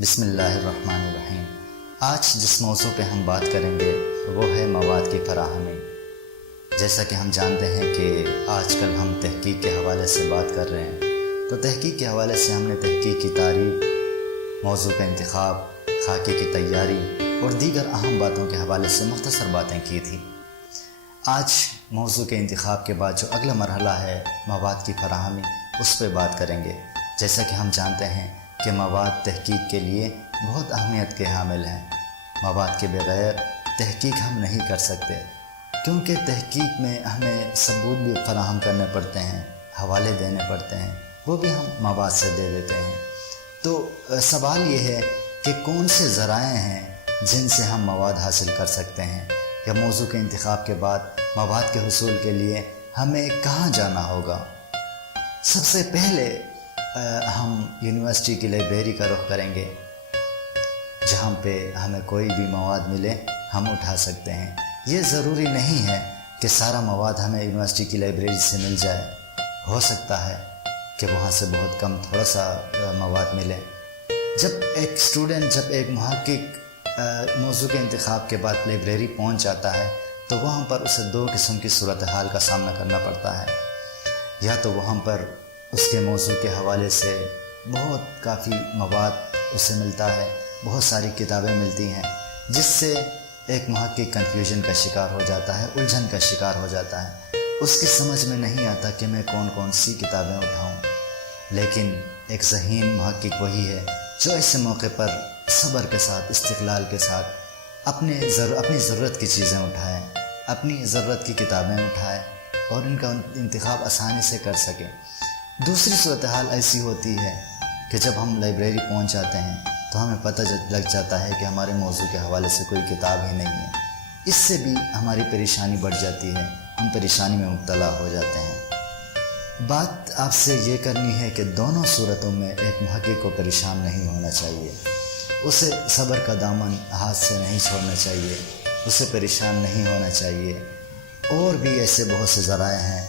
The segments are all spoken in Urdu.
بسم اللہ الرحمن الرحیم۔ آج جس موضوع پہ ہم بات کریں گے وہ ہے مواد کی فراہمی۔ جیسا کہ ہم جانتے ہیں کہ آج کل ہم تحقیق کے حوالے سے بات کر رہے ہیں، تو تحقیق کے حوالے سے ہم نے تحقیق کی تعریف، موضوع کا انتخاب، خاکے کی تیاری اور دیگر اہم باتوں کے حوالے سے مختصر باتیں کی تھی۔ آج موضوع کے انتخاب کے بعد جو اگلا مرحلہ ہے مواد کی فراہمی، اس پہ بات کریں گے۔ جیسا کہ ہم جانتے ہیں کہ مواد تحقیق کے لیے بہت اہمیت کے حامل ہیں۔ مواد کے بغیر تحقیق ہم نہیں کر سکتے، کیونکہ تحقیق میں ہمیں ثبوت بھی فراہم کرنے پڑتے ہیں، حوالے دینے پڑتے ہیں، وہ بھی ہم مواد سے دے دیتے ہیں۔ تو سوال یہ ہے کہ کون سے ذرائع ہیں جن سے ہم مواد حاصل کر سکتے ہیں، یا موضوع کے انتخاب کے بعد مواد کے حصول کے لیے ہمیں کہاں جانا ہوگا۔ سب سے پہلے ہم یونیورسٹی کی لائبریری کا رخ کریں گے، جہاں پہ ہمیں کوئی بھی مواد ملے ہم اٹھا سکتے ہیں۔ یہ ضروری نہیں ہے کہ سارا مواد ہمیں یونیورسٹی کی لائبریری سے مل جائے، ہو سکتا ہے کہ وہاں سے بہت کم تھوڑا سا مواد ملے۔ جب ایک محقق موضوع کے انتخاب کے بعد لائبریری پہنچ جاتا ہے تو وہاں پر اسے دو قسم کی صورتحال کا سامنا کرنا پڑتا ہے۔ یا تو وہاں پر اس کے موضوع کے حوالے سے بہت کافی مواد اسے ملتا ہے، بہت ساری کتابیں ملتی ہیں، جس سے ایک محقق کنفیوژن کا شکار ہو جاتا ہے، الجھن کا شکار ہو جاتا ہے۔ اس کی سمجھ میں نہیں آتا کہ میں کون کون سی کتابیں اٹھاؤں۔ لیکن ایک ذہین محقق وہی ہے جو ایسے موقع پر صبر کے ساتھ، استقلال کے ساتھ اپنی ضرورت کی چیزیں اٹھائے، اپنی ضرورت کی کتابیں اٹھائے اور ان کا انتخاب آسانی سے کر سکے۔ دوسری صورتحال ایسی ہوتی ہے کہ جب ہم لائبریری پہنچ جاتے ہیں تو ہمیں پتہ لگ جاتا ہے کہ ہمارے موضوع کے حوالے سے کوئی کتاب ہی نہیں ہے۔ اس سے بھی ہماری پریشانی بڑھ جاتی ہے، ہم پریشانی میں مبتلا ہو جاتے ہیں۔ بات آپ سے یہ کرنی ہے کہ دونوں صورتوں میں ایک محقق کو پریشان نہیں ہونا چاہیے، اسے صبر کا دامن ہاتھ سے نہیں چھوڑنا چاہیے، اسے پریشان نہیں ہونا چاہیے۔ اور بھی ایسے بہت سے ذرائع ہیں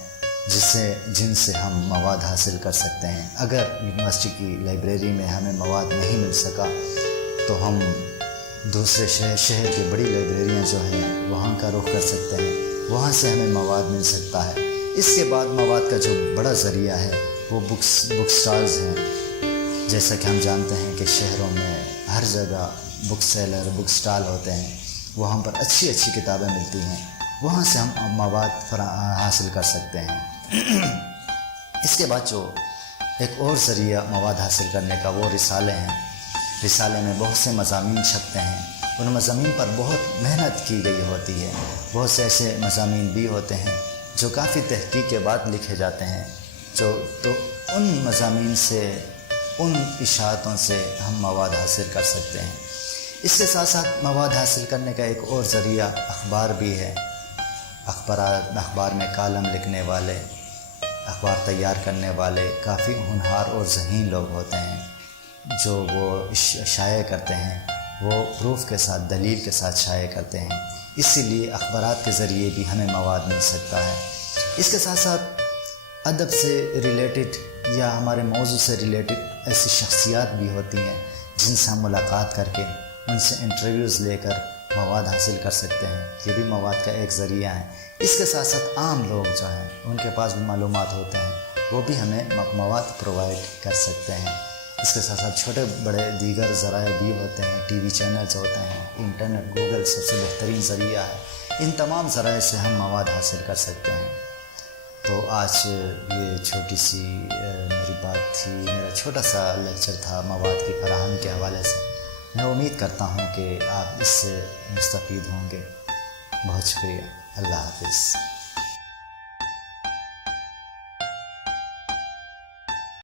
جن سے ہم مواد حاصل کر سکتے ہیں۔ اگر یونیورسٹی کی لائبریری میں ہمیں مواد نہیں مل سکا تو ہم دوسرے شہر کی بڑی لائبریریاں جو ہیں وہاں کا رخ کر سکتے ہیں، وہاں سے ہمیں مواد مل سکتا ہے۔ اس کے بعد مواد کا جو بڑا ذریعہ ہے وہ بک سٹالز ہیں۔ جیسا کہ ہم جانتے ہیں کہ شہروں میں ہر جگہ بک سیلر، بک سٹال ہوتے ہیں، وہاں پر اچھی کتابیں ملتی ہیں، وہاں سے ہم مواد حاصل کر سکتے ہیں۔ اس کے بعد جو ایک اور ذریعہ مواد حاصل کرنے کا وہ رسالے ہیں۔ رسالے میں بہت سے مضامین چھپتے ہیں، ان مضامین پر بہت محنت کی گئی ہوتی ہے۔ بہت سے ایسے مضامین بھی ہوتے ہیں جو کافی تحقیق کے بعد لکھے جاتے ہیں، تو ان مضامین سے، ان اشاعتوں سے ہم مواد حاصل کر سکتے ہیں۔ اس کے ساتھ ساتھ مواد حاصل کرنے کا ایک اور ذریعہ اخبار بھی ہے۔ اخبار میں کالم لکھنے والے، اخبار تیار کرنے والے کافی ہونہار اور ذہین لوگ ہوتے ہیں، جو وہ شائع کرتے ہیں، وہ پروف کے ساتھ، دلیل کے ساتھ شائع کرتے ہیں۔ اسی لیے اخبارات کے ذریعے بھی ہمیں مواد مل سکتا ہے۔ اس کے ساتھ ساتھ ادب سے ریلیٹڈ یا ہمارے موضوع سے ریلیٹڈ ایسی شخصیات بھی ہوتی ہیں جن سے ہم ملاقات کر کے، ان سے انٹرویوز لے کر مواد حاصل کر سکتے ہیں۔ یہ بھی مواد کا ایک ذریعہ ہے۔ اس کے ساتھ ساتھ عام لوگ جو ہیں ان کے پاس بھی معلومات ہوتے ہیں، وہ بھی ہمیں مواد پرووائڈ کر سکتے ہیں۔ اس کے ساتھ ساتھ چھوٹے بڑے دیگر ذرائع بھی ہوتے ہیں، ٹی وی چینلز ہوتے ہیں، انٹرنیٹ، گوگل سب سے بہترین ذریعہ ہے۔ ان تمام ذرائع سے ہم مواد حاصل کر سکتے ہیں۔ تو آج یہ چھوٹی سی میری بات تھی، میرا چھوٹا سا لیکچر تھا مواد کی فراہمی کے حوالے سے۔ میں امید کرتا ہوں کہ آپ اس سے مستفید ہوں گے۔ بہت شکریہ۔ اللہ حافظ۔